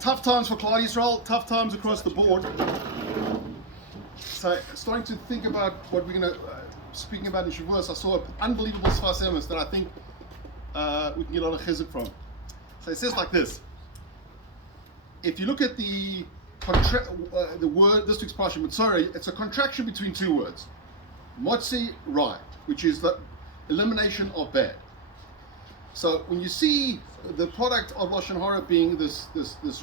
Tough times for Klal Yisrael, tough times across the board. So, starting to think about what we're going to speaking about in Shavuos, I saw an unbelievable Sfas Emes that I think we can get a lot of chizuk from. So it says like this: if you look at the word, this week's parsha Mitzorah, it's a contraction between two words, motzi rai, which is the elimination of bad. So when you see the product of Lashon Hara being this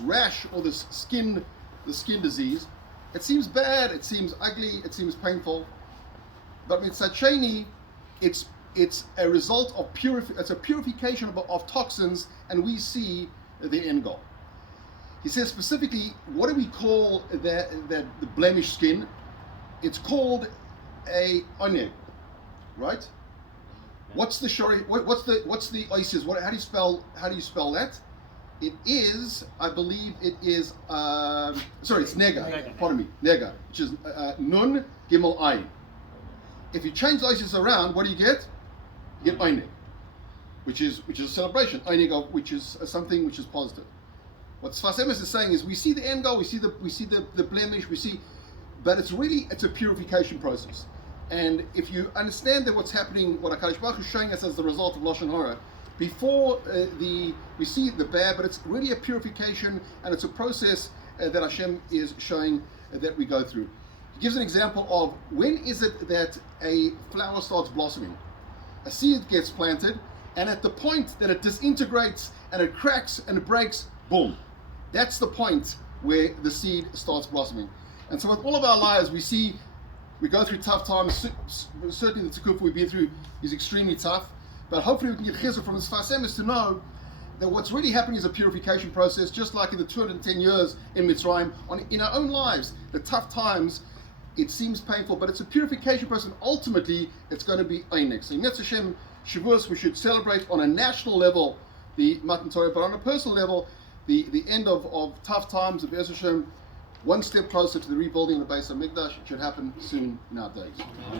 rash or this skin disease, it seems bad, it seems ugly, it seems painful. But Mitzad Sheni, it's a result of it's a purification of toxins, and we see the end goal. He says specifically, what do we call the blemished skin? It's called a oneg, right? What's the shori? What's the isis? How do you spell that? It is, I believe, it's nega. Pardon me, nega, which is nun gimel ayin. If you change the isis around, what do you get? You get einig, which is a celebration. Einig, which is something which is positive. What Sfas Emes is saying is, we see the end goal, we see the blemish, but it's a purification process. And if you understand that what's happening, what HaKadosh Baruch Hu is showing us as the result of Lashon Hara, before we see the bad, but it's really a purification, and it's a process that Hashem is showing that we go through. He gives an example of when is it that a flower starts blossoming. A seed gets planted, and at the point that it disintegrates and it cracks and it breaks, boom. That's the point where the seed starts blossoming. And so with all of our lives, we go through tough times. Certainly the Tzukuf we've been through is extremely tough, but hopefully we can get chizuk from this Sfas Emes to know that what's really happening is a purification process, just like in the 210 years in Mitzrayim, in our own lives, the tough times, it seems painful, but it's a purification process, and ultimately it's going to be einig. So in Yetz Hashem Shavuos, we should celebrate on a national level the Matan Torah, but on a personal level, the end of tough times of Yetz Hashem, one step closer to the rebuilding of the Beis HaMikdash. It should happen soon in our days. Amen.